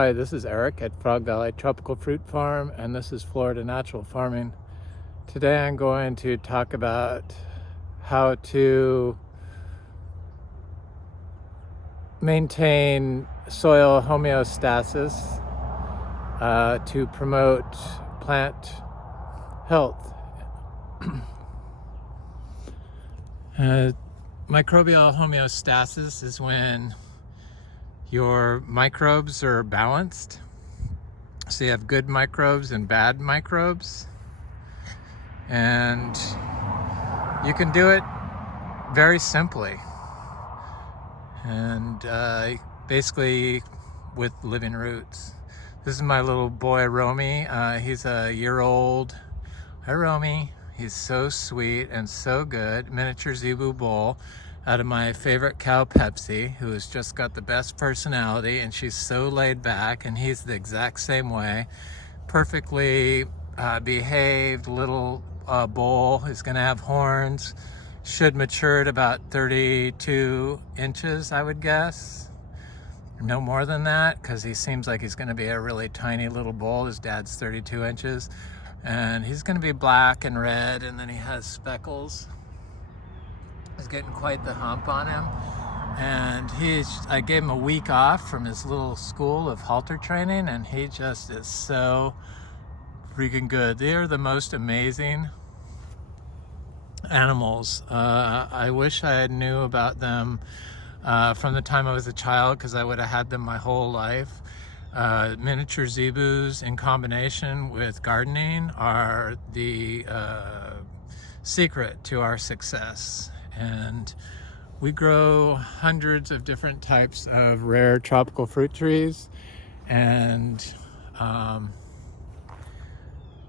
Hi, this is Eric at Frog Valley Tropical Fruit Farm, and this is Florida Natural Farming. Today I'm going to talk about how to maintain soil homeostasis to promote plant health. Microbial homeostasis is when your microbes are balanced. So you have good microbes and bad microbes. And you can do it very simply. And basically with living roots. This is my little boy, Romy. He's a year old. Hi, Romy. He's so sweet and so good. Miniature zebu bull out of my favorite cow, Pepsi, who has just got the best personality, and she's so laid back, and he's the exact same way. Perfectly behaved little bull. He's gonna have horns. Should mature at about 32 inches, I would guess. No more than that, because he seems like he's gonna be a really tiny little bull. His dad's 32 inches. And he's gonna be black and red, and then he has speckles. He's getting quite the hump on him. And I gave him a week off from his little school of halter training, and he just is so freaking good. They are the most amazing animals. I wish I had knew about them from the time I was a child, because I would have had them my whole life. Miniature zebus in combination with gardening are the secret to our success. And we grow hundreds of different types of rare tropical fruit trees, and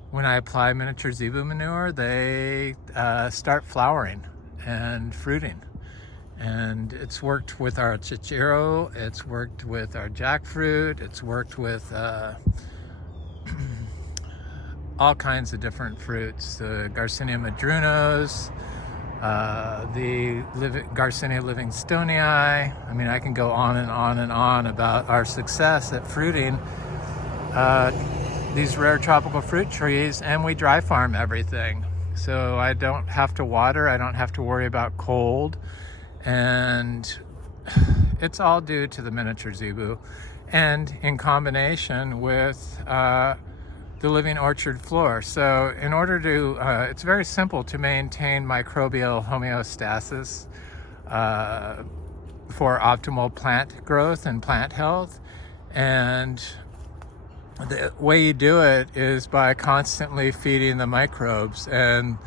when I apply miniature zebu manure, they start flowering and fruiting. And it's worked with our chichero, it's worked with our jackfruit, it's worked with all kinds of different fruits. The Garcinia madrunos, the Garcinia livingstonii. I mean, I can go on and on and on about our success at fruiting these rare tropical fruit trees, and we dry farm everything. So I don't have to water, I don't have to worry about cold. And it's all due to the miniature zebu, and in combination with the living orchard floor. So in order to, it's very simple to maintain microbial homeostasis for optimal plant growth and plant health. And the way you do it is by constantly feeding the microbes, and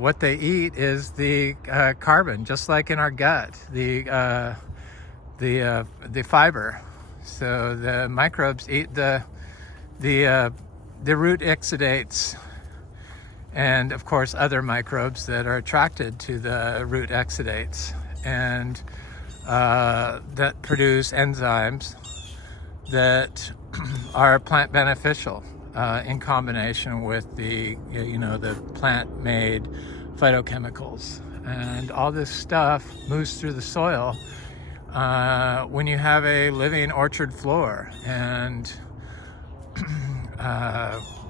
what they eat is the carbon, just like in our gut, the fiber. So the microbes eat the root exudates, and of course other microbes that are attracted to the root exudates, and that produce enzymes that are plant beneficial. In combination with the plant-made phytochemicals. And all this stuff moves through the soil when you have a living orchard floor. And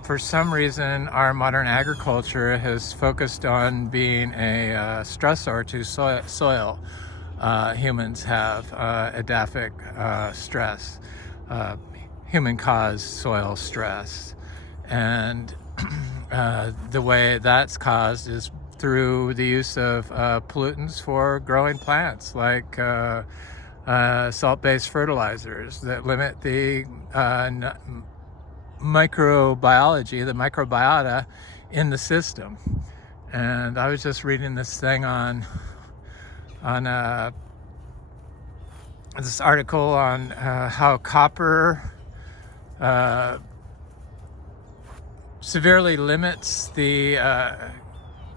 for some reason, our modern agriculture has focused on being a stressor to soil. Humans have edaphic stress, human-caused soil stress. And the way that's caused is through the use of pollutants for growing plants, like salt-based fertilizers that limit the microbiology, the microbiota in the system. And I was just reading this thing on this article on how copper severely limits the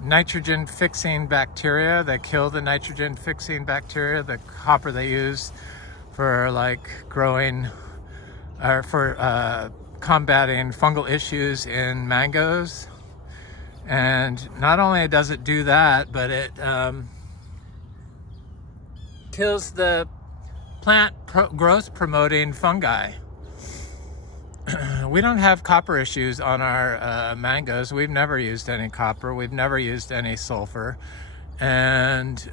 nitrogen fixing bacteria. They kill the nitrogen fixing bacteria, the copper they use for growing or for combating fungal issues in mangoes. And not only does it do that, but it kills the plant growth promoting fungi. We don't have copper issues on our mangoes. We've never used any copper. We've never used any sulfur. And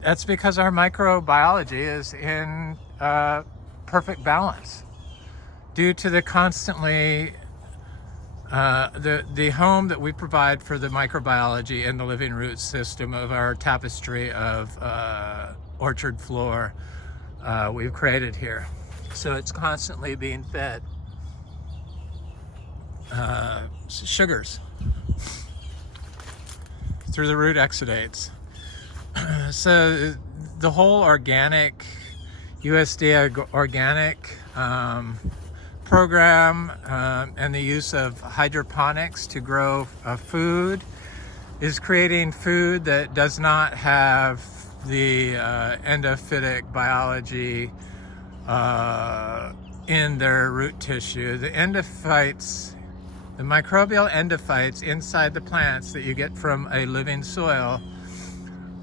that's because our microbiology is in perfect balance due to the constantly the home that we provide for the microbiology and the living root system of our tapestry of orchard floor we've created here. So it's constantly being fed sugars through the root exudates. So the whole organic, USDA organic program and the use of hydroponics to grow food is creating food that does not have the endophytic biology in their root tissue. The endophytes, the microbial endophytes inside the plants that you get from a living soil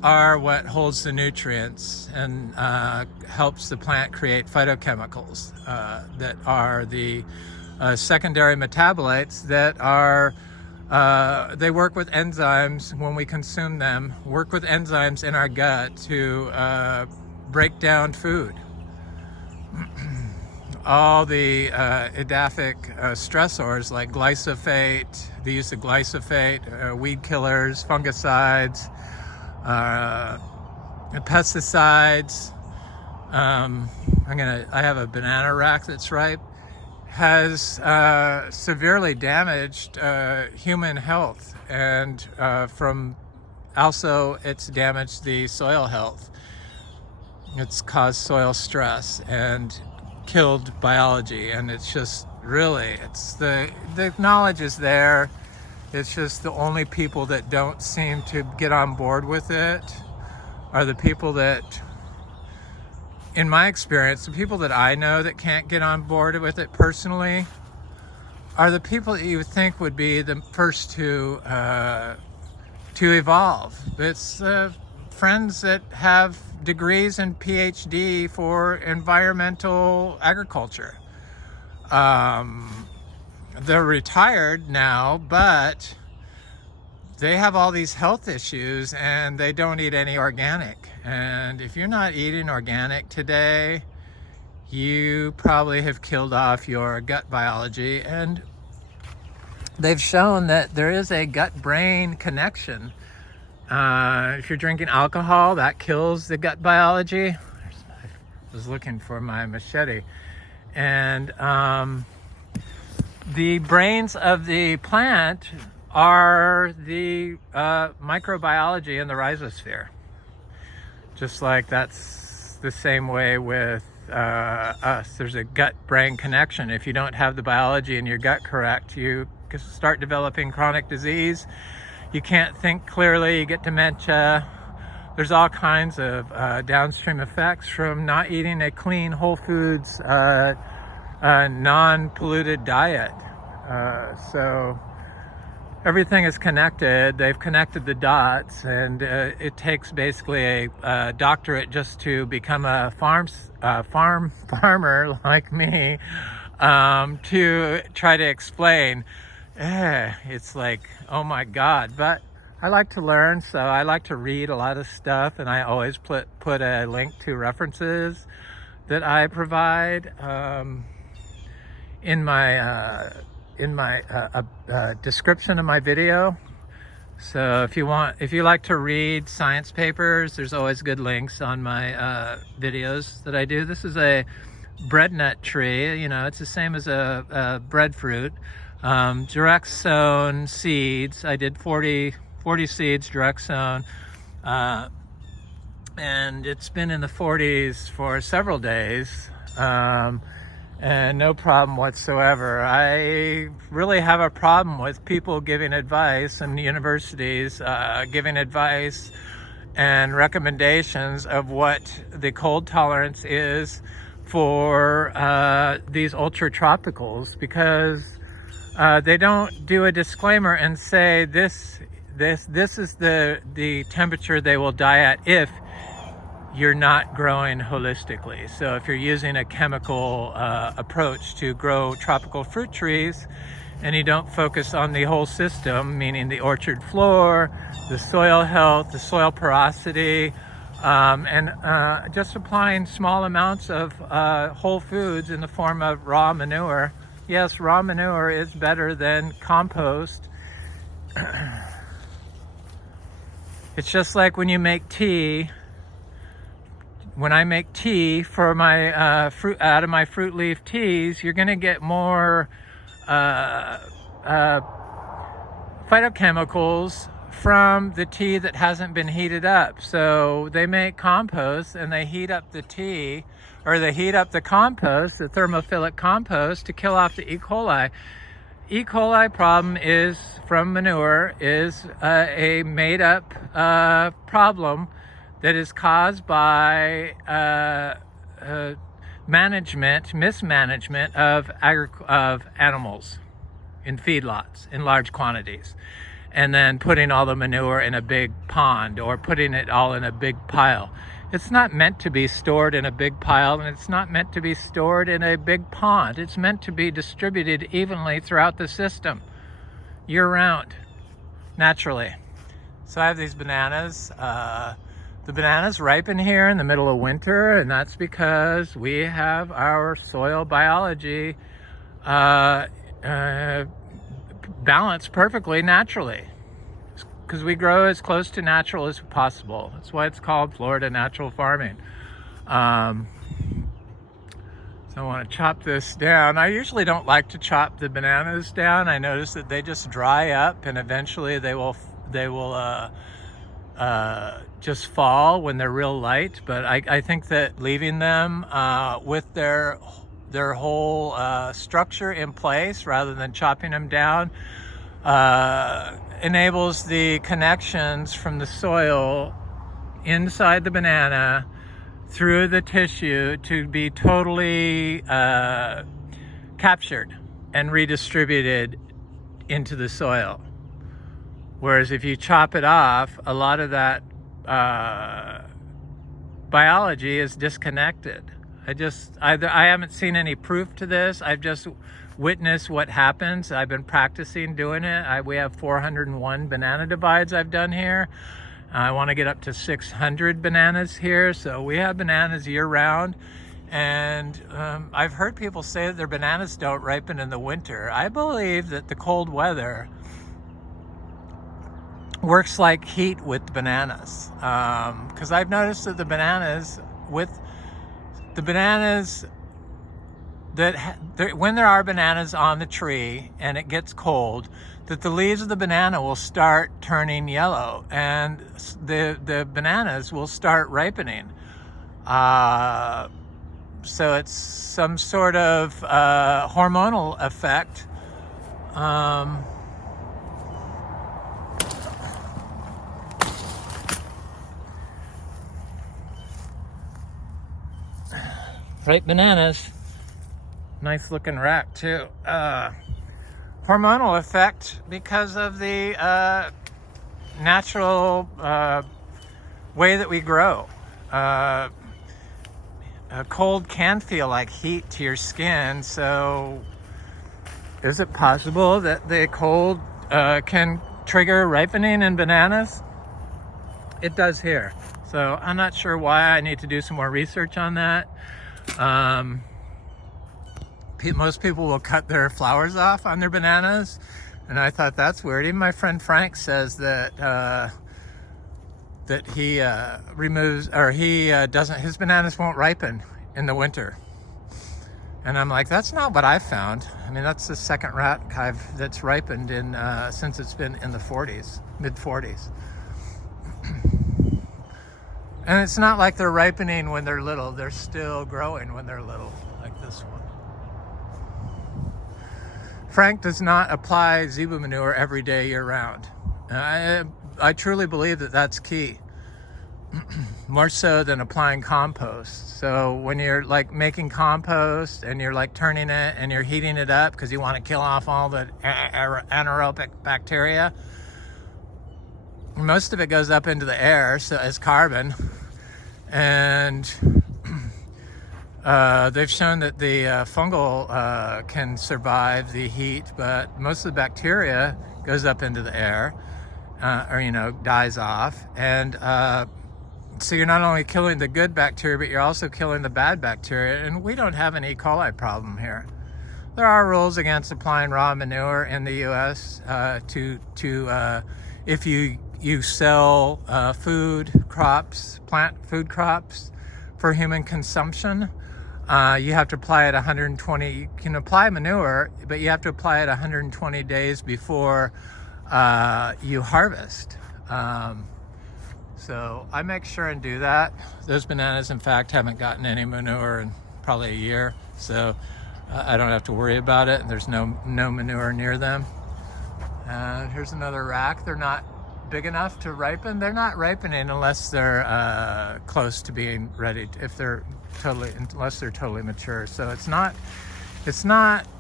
are what holds the nutrients and helps the plant create phytochemicals that are the secondary metabolites that are, they work with enzymes when we consume them, work with enzymes in our gut to break down food. All the edaphic stressors like glyphosate, the use of glyphosate, weed killers, fungicides, pesticides. I have a banana rack that's ripe, has severely damaged human health, and from also it's damaged the soil health. It's caused soil stress and killed biology, and it's just really, it's the knowledge is there. It's just the only people that don't seem to get on board with it are the people that, in my experience, the people that I know that can't get on board with it personally are the people that you would think would be the first to evolve. It's friends that have degrees and PhD for environmental agriculture. They're retired now, but they have all these health issues and they don't eat any organic. And if you're not eating organic today, you probably have killed off your gut biology. And they've shown that there is a gut-brain connection. If you're drinking alcohol, that kills the gut biology. I was looking for my machete. And the brains of the plant are the microbiology in the rhizosphere. Just like that's the same way with us. There's a gut-brain connection. If you don't have the biology in your gut correct, you start developing chronic disease. You can't think clearly, you get dementia. There's all kinds of downstream effects from not eating a clean, whole foods, non-polluted diet. So everything is connected. They've connected the dots, and it takes basically a doctorate just to become a farmer like me to try to explain. It's like, oh my God. But I like to learn, so I like to read a lot of stuff, and I always put a link to references that I provide in my description of my video. So if you like to read science papers, there's always good links on my videos that I do. This is a breadnut tree. You know, it's the same as a breadfruit. Direct sown seeds. I did 40 seeds direct sown, and it's been in the 40s for several days, and no problem whatsoever. I really have a problem with people giving advice and universities giving advice and recommendations of what the cold tolerance is for these ultra tropicals, because they don't do a disclaimer and say this is the temperature they will die at if you're not growing holistically. So if you're using a chemical approach to grow tropical fruit trees, and you don't focus on the whole system, meaning the orchard floor, the soil health, the soil porosity, and just applying small amounts of whole foods in the form of raw manure. Yes, raw manure is better than compost. It's just like when you make tea. When I make tea for my fruit, out of my fruit leaf teas, you're going to get more phytochemicals from the tea that hasn't been heated up. So they make compost and they heat up the tea, or they heat up the compost, the thermophilic compost, to kill off the E. coli. E. coli problem is from manure, is a made up problem that is caused by mismanagement of animals in feedlots in large quantities, and then putting all the manure in a big pond or putting it all in a big pile. It's not meant to be stored in a big pile, and it's not meant to be stored in a big pond. It's meant to be distributed evenly throughout the system, year-round, naturally. So I have these bananas. The bananas ripen here in the middle of winter, and that's because we have our soil biology balanced perfectly naturally, because we grow as close to natural as possible. That's why it's called Florida natural farming. So I want to chop this down. I usually don't like to chop the bananas down. I notice that they just dry up, and eventually they will just fall when they're real light. But I think that leaving them with their whole structure in place rather than chopping them down enables the connections from the soil inside the banana through the tissue to be totally captured and redistributed into the soil. Whereas if you chop it off, a lot of that biology is disconnected. I haven't seen any proof to this. I've just witnessed what happens. I've been practicing doing it. We have 401 banana divides I've done here. I want to get up to 600 bananas here. So we have bananas year round. And I've heard people say that their bananas don't ripen in the winter. I believe that the cold weather works like heat with bananas, because I've noticed that the bananas when there are bananas on the tree and it gets cold, that the leaves of the banana will start turning yellow and the bananas will start ripening. So it's some sort of hormonal effect. Ripe bananas. Nice looking rack too. Hormonal effect because of the natural way that we grow. A cold can feel like heat to your skin, so is it possible that the cold can trigger ripening in bananas? It does here. So I'm not sure why. I need to do some more research on that. Most people will cut their flowers off on their bananas, and I thought that's weird. Even my friend Frank says that he removes, or he doesn't, his bananas won't ripen in the winter. And I'm like, that's not what I found. I mean, that's the second rack that's ripened in since it's been in the 40s, mid 40s. And it's not like they're ripening when they're little. They're still growing when they're little, like this one. Frank does not apply zebu manure every day year round. I truly believe that that's key. More so than applying compost. So when you're like making compost and you're like turning it and you're heating it up because you want to kill off all the anaerobic bacteria, most of it goes up into the air, so as carbon. And they've shown that the fungal can survive the heat, but most of the bacteria goes up into the air, or dies off. And so you're not only killing the good bacteria, but you're also killing the bad bacteria. And we don't have an E. coli problem here. There are rules against applying raw manure in the U.S. If you sell food crops, plant food crops for human consumption, you have to apply it 120. You can apply manure, but you have to apply it 120 days before you harvest. So I make sure and do that. Those bananas, in fact, haven't gotten any manure in probably a year, so I don't have to worry about it. There's no manure near them. Here's another rack. They're not big enough to ripen. They're not ripening unless they're close to being ready. Unless they're totally mature. So it's not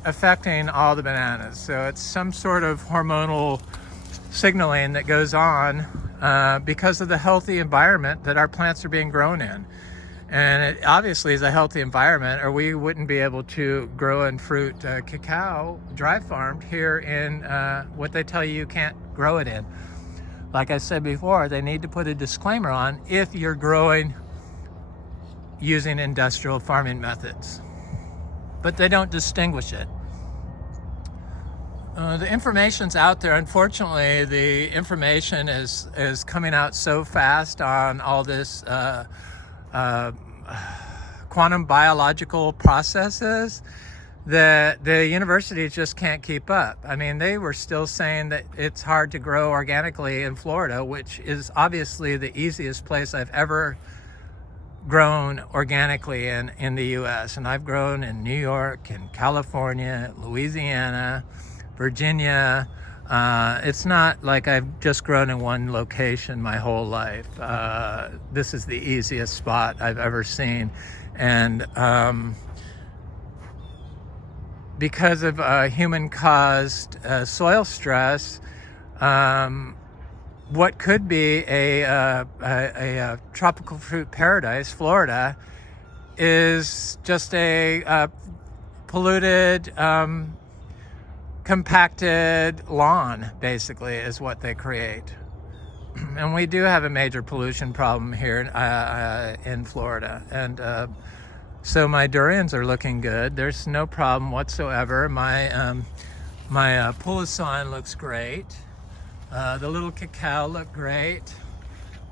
affecting all the bananas. So it's some sort of hormonal signaling that goes on because of the healthy environment that our plants are being grown in. And it obviously is a healthy environment, or we wouldn't be able to grow and fruit cacao dry farmed here in what they tell you can't grow it in. Like I said before, they need to put a disclaimer on if you're growing using industrial farming methods. But they don't distinguish it. The information's out there. Unfortunately, the information is coming out so fast on all this quantum biological processes that the universities just can't keep up. I mean, they were still saying that it's hard to grow organically in Florida, which is obviously the easiest place I've ever grown organically in the US. And I've grown in New York and California, Louisiana, Virginia. It's not like I've just grown in one location my whole life. This is the easiest spot I've ever seen. And because of human-caused soil stress, what could be a tropical fruit paradise, Florida, is just a polluted, compacted lawn, basically, is what they create. And we do have a major pollution problem here in Florida. And so my durians are looking good. There's no problem whatsoever. My poulicon looks great. The little cacao look great.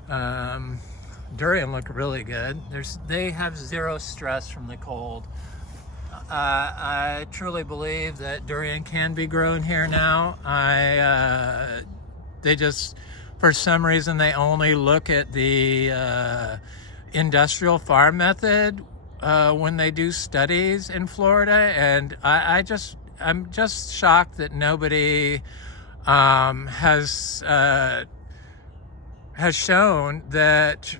Durian look really good. They have zero stress from the cold. I truly believe that durian can be grown here now. They just, for some reason, they only look at the industrial farm method when they do studies in Florida, and I'm just shocked that nobody has shown that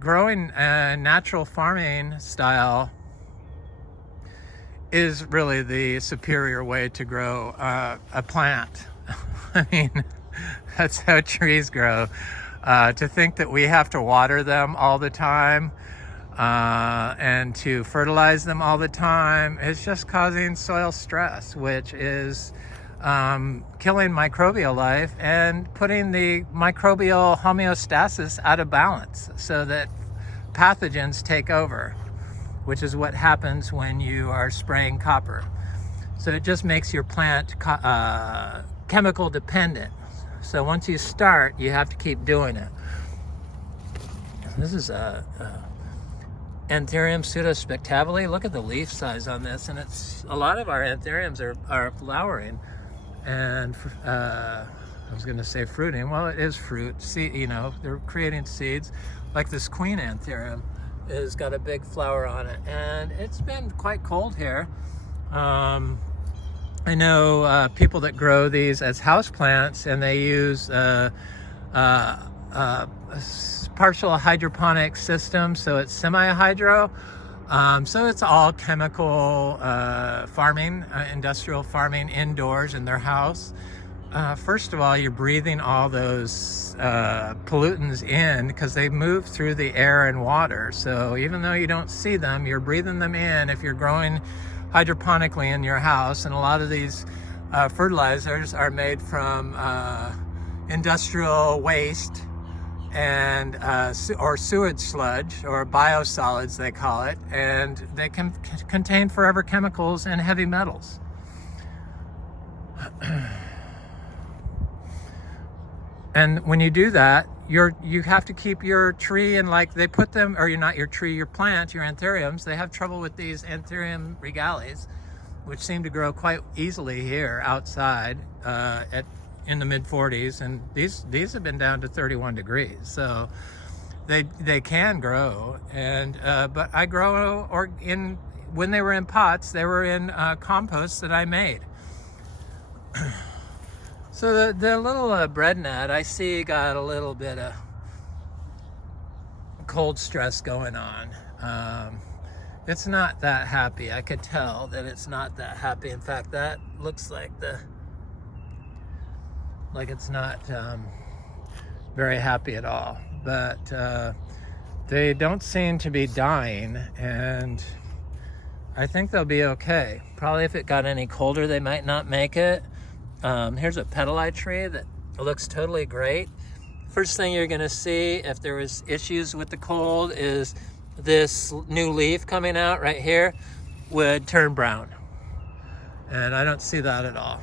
growing a natural farming style is really the superior way to grow a plant. I mean, that's how trees grow. To think that we have to water them all the time and to fertilize them all the time is just causing soil stress, which is killing microbial life and putting the microbial homeostasis out of balance so that pathogens take over, which is what happens when you are spraying copper. So it just makes your plant chemical dependent. So once you start, you have to keep doing it. This is Anthurium pseudospectabile. Look at the leaf size on this, and a lot of our anthuriums are flowering. And I was going to say fruiting. Well, it is fruit. They're creating seeds. Like this queen anthurium has got a big flower on it, and it's been quite cold here. I know people that grow these as houseplants, and they use a partial hydroponic system, so it's semi-hydro. So it's all chemical farming, industrial farming indoors in their house. first of all, you're breathing all those pollutants in because they move through the air and water. So even though you don't see them, you're breathing them in if you're growing hydroponically in your house. And a lot of these fertilizers are made from industrial waste and or sewage sludge, or biosolids they call it, and they can contain forever chemicals and heavy metals. And when you do that, you have to keep your tree, and like they put them, or you're not your tree, your plant, your anthuriums, they have trouble with these anthurium regales, which seem to grow quite easily here outside in the mid 40s, and these have been down to 31 degrees, so they can grow. And but I grow, or when they were in pots, they were in compost that I made. So the little bread net I see got a little bit of cold stress going on. It's not that happy. I could tell that it's not that happy. In fact, that looks like it's not very happy at all. But they don't seem to be dying, and I think they'll be okay. Probably if it got any colder, they might not make it. Here's a petalite tree that looks totally great. First thing you're gonna see if there was issues with the cold is this new leaf coming out right here would turn brown. And I don't see that at all.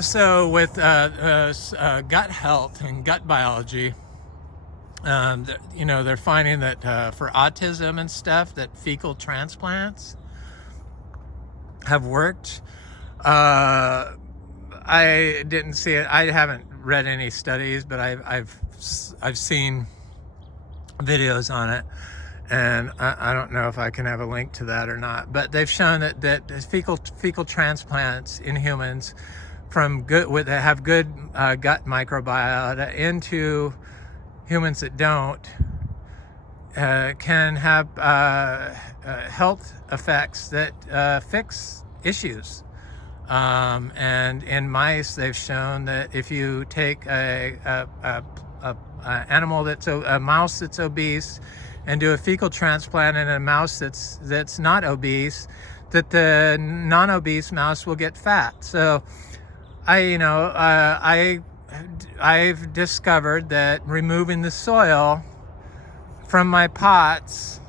So with gut health and gut biology, they're finding that for autism and stuff, that fecal transplants have worked. I didn't see it. I haven't read any studies, but I've seen videos on it, and I don't know if I can have a link to that or not. But they've shown that fecal transplants in humans that have good gut microbiota into humans that don't can have health effects that fix issues. And in mice, they've shown that if you take a mouse that's obese and do a fecal transplant in a mouse that's not obese, that the non-obese mouse will get fat. So I've discovered that removing the soil from my pots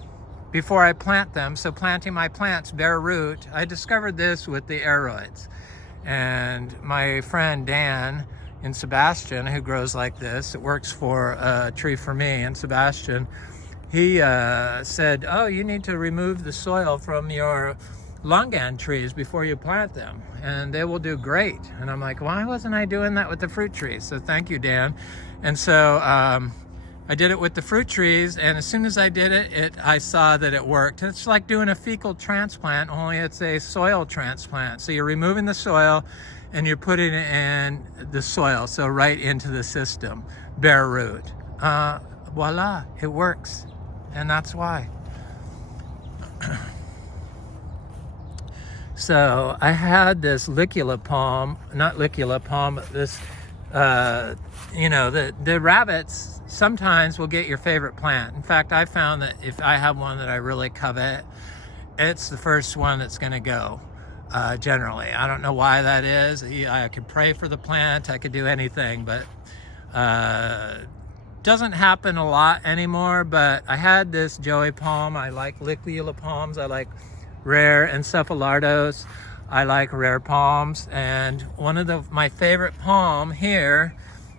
before I plant them, so planting my plants bare root, I discovered this with the aeroids. And my friend Dan in Sebastian, who grows like this, it works for a Tree for Me in Sebastian, he said, oh, you need to remove the soil from your longan trees before you plant them, and they will do great. And I'm like, why wasn't I doing that with the fruit trees? So thank you, Dan. And so I did it with the fruit trees, and as soon as I did it, I saw that it worked. It's like doing a fecal transplant, only it's a soil transplant. So you're removing the soil and you're putting it in the soil, so right into the system, bare root. Voila, it works, and that's why. So I had this licula palm, not licula palm, but this, the rabbits sometimes will get your favorite plant. In fact, I found that if I have one that I really covet, it's the first one that's gonna go, generally. I don't know why that is. I could pray for the plant, I could do anything, but doesn't happen a lot anymore. But I had this Joey palm. I like licula palms. I like rare encephalardos. I like rare palms, and one of my favorite palm here,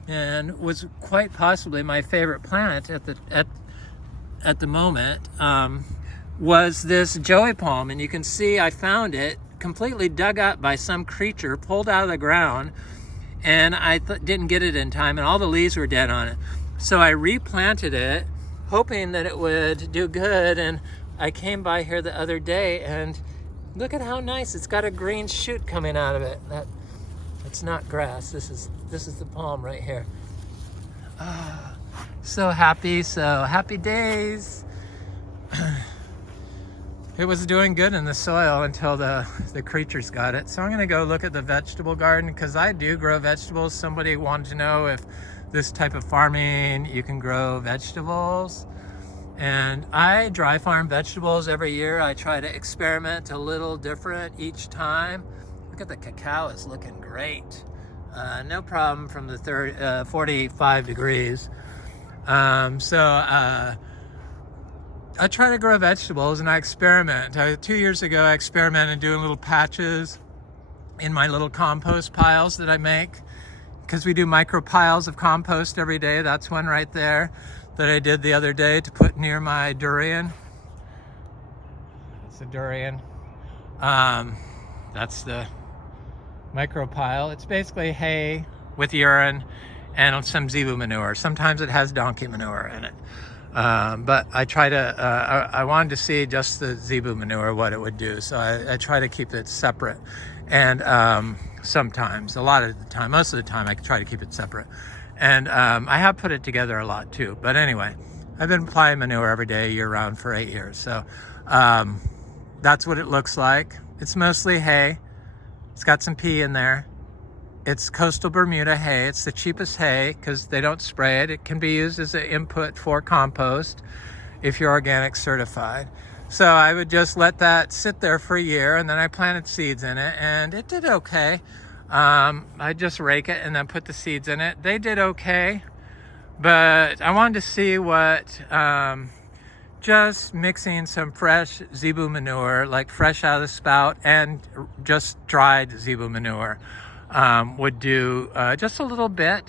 and was quite possibly my favorite plant at the moment, was this Joey palm. And you can see I found it completely dug up by some creature, pulled out of the ground, and I didn't get it in time, and all the leaves were dead on it. So I replanted it, hoping that it would do good. And I came by here the other day, and look at how nice. It's got a green shoot coming out of it. It's not grass. This is the palm right here. So happy days. it was doing good in the soil until the creatures got it. So I'm gonna go look at the vegetable garden, because I do grow vegetables. Somebody wanted to know if this type of farming, you can grow vegetables. And I dry farm vegetables every year. I try to experiment a little different each time. Look at the cacao, it's looking great. No problem from the 45 degrees. I try to grow vegetables and I experiment. 2 years ago, I experimented doing little patches in my little compost piles that I make, because we do micro piles of compost every day. That's one right there that I did the other day to put near my durian. It's a durian. That's the micro pile. It's basically hay with urine and some zebu manure. Sometimes it has donkey manure in it. But I try to, I wanted to see just the zebu manure, what it would do. So I try to keep it separate. And sometimes, a lot of the time, most of the time, I try to keep it separate. And I have put it together a lot too. But anyway, I've been applying manure every day year round for 8 years. So that's what it looks like. It's mostly hay. It's got some pea in there. It's coastal Bermuda hay. It's the cheapest hay because they don't spray it. It can be used as an input for compost if you're organic certified. So I would just let that sit there for a year, and then I planted seeds in it, and it did okay. I just rake it and then put the seeds in it. They did okay, but I wanted to see what just mixing some fresh zebu manure, like fresh out of the spout, and just dried zebu manure would do just a little bit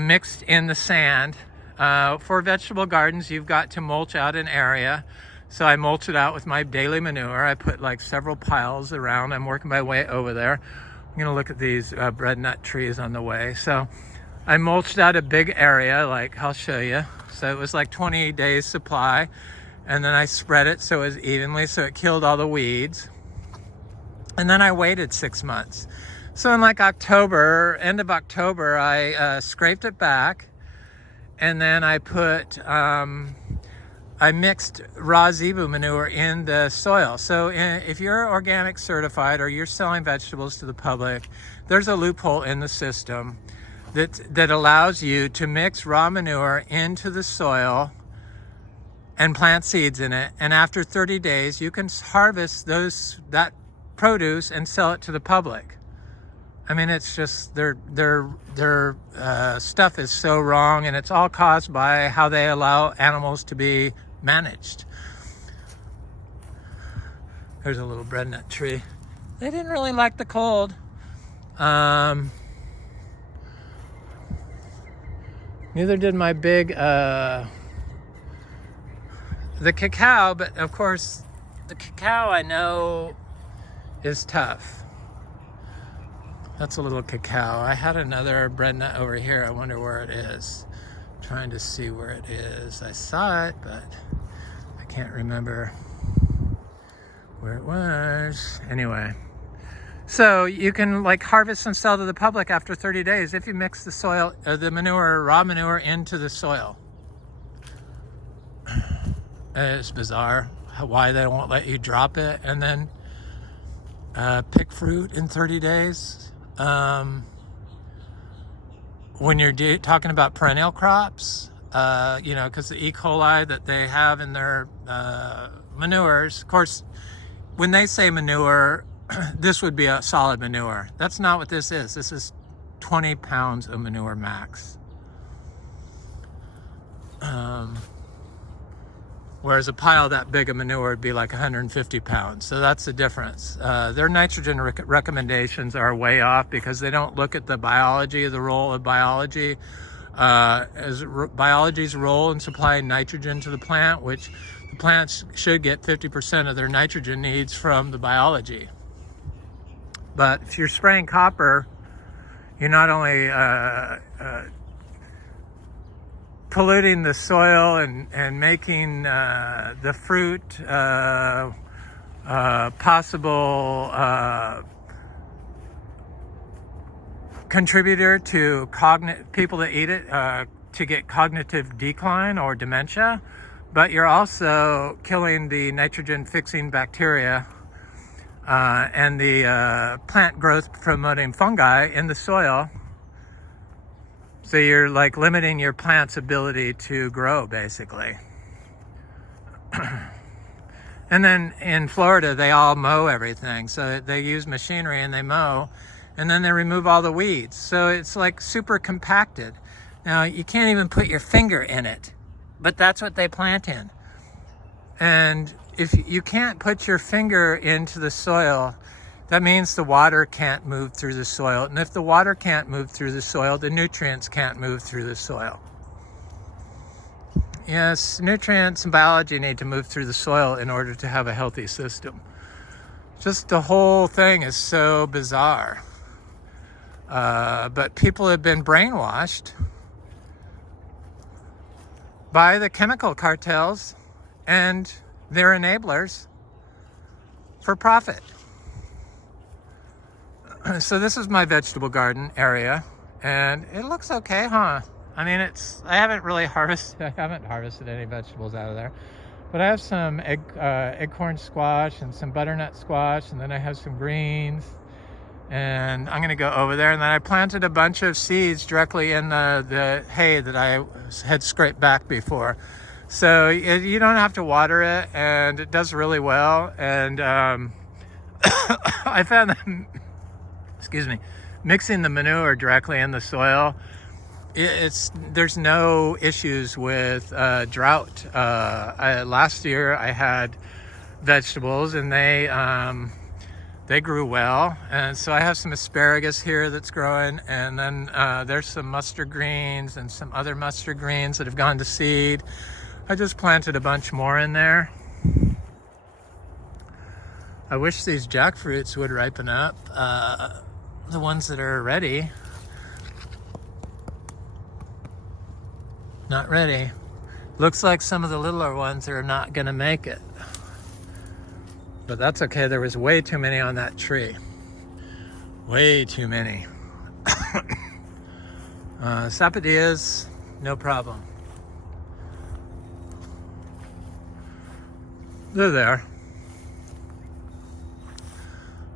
mixed in the sand. For vegetable gardens, you've got to mulch out an area. So I mulch it out with my daily manure. I put like several piles around. I'm working my way over there. I'm gonna look at these breadnut trees on the way. So I mulched out a big area, like I'll show you. So it was like 20 days supply. And then I spread it so it was evenly, so it killed all the weeds. And then I waited 6 months. So in like October, end of October, I scraped it back, and then I put, I mixed raw zebu manure in the soil. So if you're organic certified or you're selling vegetables to the public, there's a loophole in the system that allows you to mix raw manure into the soil and plant seeds in it. And after 30 days, you can harvest that produce and sell it to the public. I mean, it's just their stuff is so wrong, and it's all caused by how they allow animals to be managed. There's a little breadnut tree. They didn't really like the cold. Neither did my big the cacao, but of course the cacao I know is tough. That's a little cacao. I had another breadnut over here. I wonder where it is. I'm trying to see where it is. I saw it, but I can't remember where it was. Anyway, so you can like harvest and sell to the public after 30 days if you mix the soil, the manure, raw manure into the soil. It's bizarre why they won't let you drop it and then pick fruit in 30 days. When you're talking about perennial crops, you know, because the E. coli that they have in their manures, of course, when they say manure, this would be a solid manure. That's not what this is. This is 20 pounds of manure max. Whereas a pile that big of manure would be like 150 pounds. So that's the difference. Their nitrogen recommendations are way off because they don't look at the biology, the role of biology, biology's role in supplying nitrogen to the plant, which the plants should get 50% of their nitrogen needs from the biology. But if you're spraying copper, you're not only polluting the soil and making the fruit possible contributor to people that eat it to get cognitive decline or dementia, but you're also killing the nitrogen fixing bacteria and the plant growth promoting fungi in the soil. So you're like limiting your plant's ability to grow, basically. And then in Florida, they all mow everything. So they use machinery and they mow, and then they remove all the weeds. So it's like super compacted. Now, you can't even put your finger in it, but that's what they plant in. And if you can't put your finger into the soil, that means the water can't move through the soil. And if the water can't move through the soil, the nutrients can't move through the soil. Yes, nutrients and biology need to move through the soil in order to have a healthy system. Just the whole thing is so bizarre. But people have been brainwashed by the chemical cartels and their enablers for profit. So this is my vegetable garden area, and it looks okay, huh? I mean, I haven't harvested any vegetables out of there, but I have some eggcorn squash and some butternut squash, and then I have some greens, and I'm gonna go over there. And then I planted a bunch of seeds directly in the hay that I had scraped back before. So you don't have to water it, and it does really well. And I found that, excuse me, mixing the manure directly in the soil, there's no issues with drought. Last year I had vegetables, and they grew well, and so I have some asparagus here that's growing, and then there's some mustard greens and some other mustard greens that have gone to seed. I just planted a bunch more in there. I wish these jackfruits would ripen up, the ones that are ready. Not ready. Looks like some of the littler ones are not gonna make it. But that's okay, there was way too many on that tree. Way too many. Sapodillas, no problem. They're there.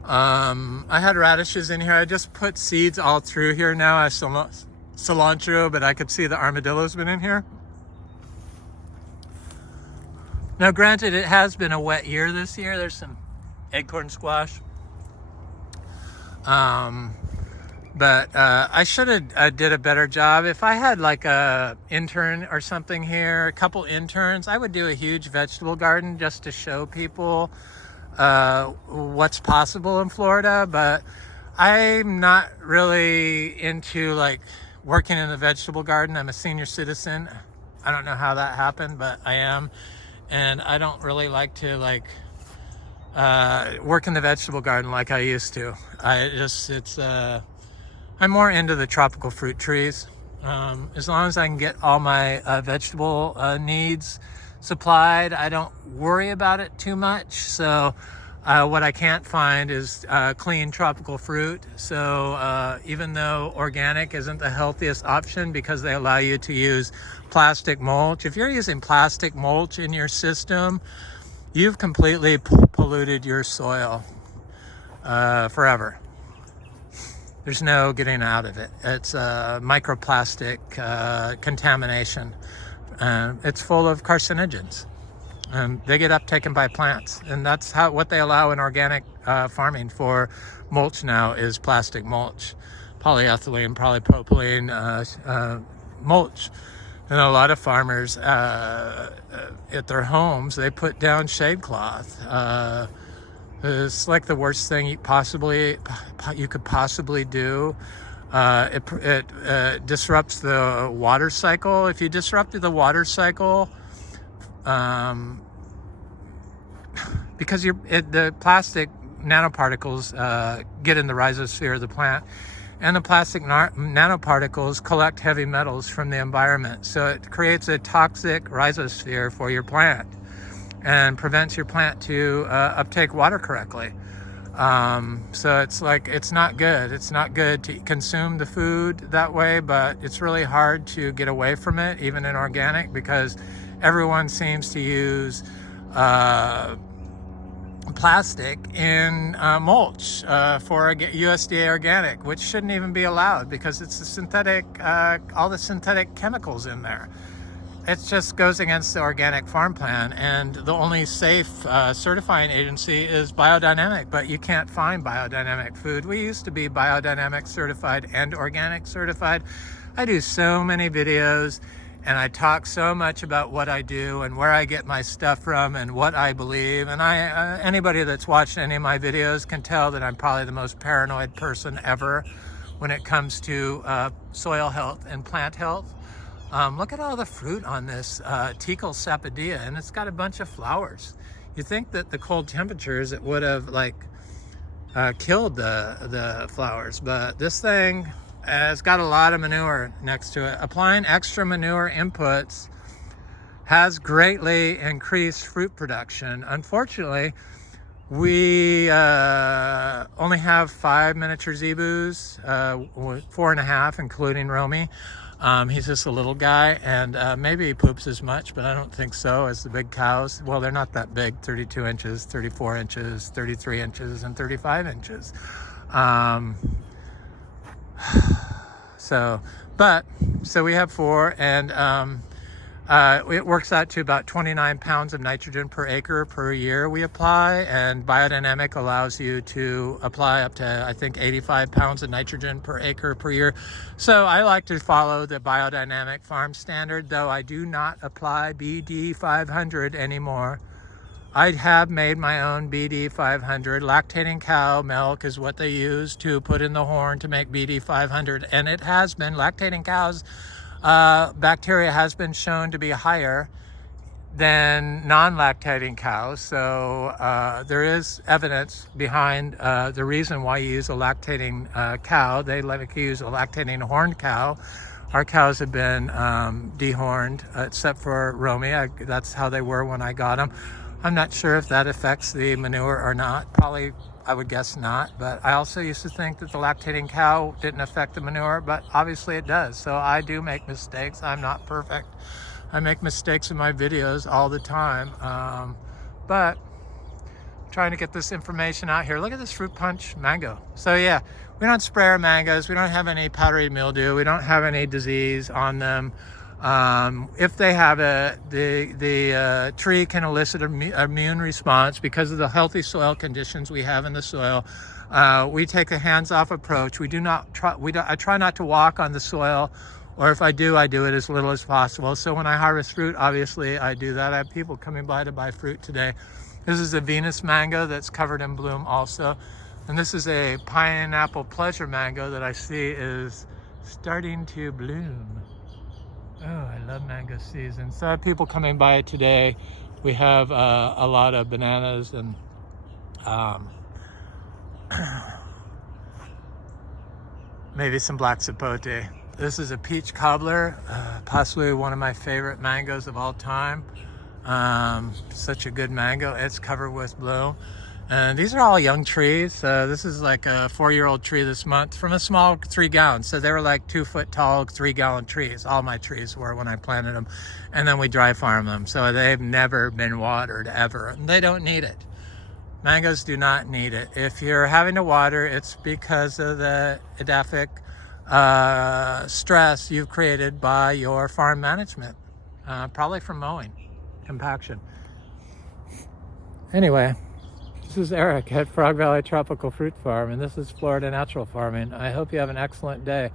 I had radishes in here. I just put seeds all through here now. I still not cilantro, but I could see the armadillo's been in here. Now, granted, it has been a wet year this year. There's some acorn squash. But I should have did a better job. If I had like a intern or something here, a couple interns, I would do a huge vegetable garden just to show people what's possible in Florida. But I'm not really into like working in the vegetable garden. I'm a senior citizen. I don't know how that happened, but I am. And I don't really like to like work in the vegetable garden like I used to. I'm more into the tropical fruit trees. As long as I can get all my vegetable needs supplied, I don't worry about it too much. So what I can't find is clean tropical fruit. So even though organic isn't the healthiest option because they allow you to use plastic mulch, if you're using plastic mulch in your system, you've completely polluted your soil forever. There's no getting out of it. It's microplastic contamination. It's full of carcinogens. They get uptaken by plants, and that's what they allow in organic farming for mulch now is plastic mulch, polyethylene, polypropylene mulch. And a lot of farmers at their homes, they put down shade cloth. It's like the worst thing you could possibly do. It disrupts the water cycle. If you disrupted the water cycle, because the plastic nanoparticles get in the rhizosphere of the plant, and the plastic nanoparticles collect heavy metals from the environment. So it creates a toxic rhizosphere for your plant and prevents your plant to uptake water correctly. So it's not good. It's not good to consume the food that way, but it's really hard to get away from it, even in organic, because everyone seems to use plastic in mulch for USDA organic, which shouldn't even be allowed because it's the synthetic, all the synthetic chemicals in there. It just goes against the organic farm plan, and the only safe certifying agency is biodynamic, but you can't find biodynamic food. We used to be biodynamic certified and organic certified. I do so many videos and I talk so much about what I do and where I get my stuff from and what I believe. And anybody that's watched any of my videos can tell that I'm probably the most paranoid person ever when it comes to soil health and plant health. Look at all the fruit on this Tikal Sapodilla, and it's got a bunch of flowers. You think that the cold temperatures, it would have like killed the flowers, but this thing has got a lot of manure next to it. Applying extra manure inputs has greatly increased fruit production. Unfortunately, we only have 5 miniature zebus, 4.5 including Romy. He's just a little guy, and maybe he poops as much, but I don't think so, as the big cows. Well, they're not that big, 32 inches, 34 inches, 33 inches, and 35 inches. So we have 4, and it works out to about 29 pounds of nitrogen per acre per year we apply, and biodynamic allows you to apply up to, I think, 85 pounds of nitrogen per acre per year. So I like to follow the biodynamic farm standard, though I do not apply BD 500 anymore. I have made my own BD 500. Lactating cow milk is what they use to put in the horn to make BD 500, and it has been, lactating cows, bacteria has been shown to be higher than non-lactating cows. So there is evidence behind the reason why you use a lactating cow. They like you use a lactating horned cow. Our cows have been dehorned, except for Romy. That's how they were when I got them. I'm not sure if that affects the manure or not. Probably, I would guess not. But I also used to think that the lactating cow didn't affect the manure, but obviously it does. So I do make mistakes. I'm not perfect. I make mistakes in my videos all the time. But I'm trying to get this information out here. Look at this fruit punch mango. So yeah, we don't spray our mangoes. We don't have any powdery mildew. We don't have any disease on them. If they have the tree can elicit an immune response because of the healthy soil conditions we have in the soil. We take a hands-off approach. We do not try. I try not to walk on the soil, or if I do it as little as possible. So when I harvest fruit, obviously I do that. I have people coming by to buy fruit today. This is a Venus mango that's covered in bloom also, and this is a pineapple pleasure mango that I see is starting to bloom. Oh, I love mango season. So I have people coming by today. We have a lot of bananas and maybe some black sapote. This is a peach cobbler, possibly one of my favorite mangoes of all time. Such a good mango. It's covered with bloom. And these are all young trees. This is like a 4-year-old tree this month from a small 3 gallons. So they were like 2 foot tall, 3-gallon trees. All my trees were when I planted them. And then we dry farm them. So they've never been watered ever. And they don't need it. Mangoes do not need it. If you're having to water, it's because of the edaphic stress you've created by your farm management. Probably from mowing, compaction. Anyway. This is Eric at Frog Valley Tropical Fruit Farm, and this is Florida Natural Farming. I hope you have an excellent day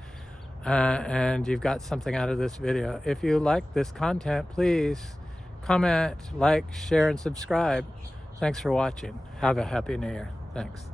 and you've got something out of this video. If you like this content, please comment, like, share, and subscribe. Thanks for watching. Have a happy new year. Thanks.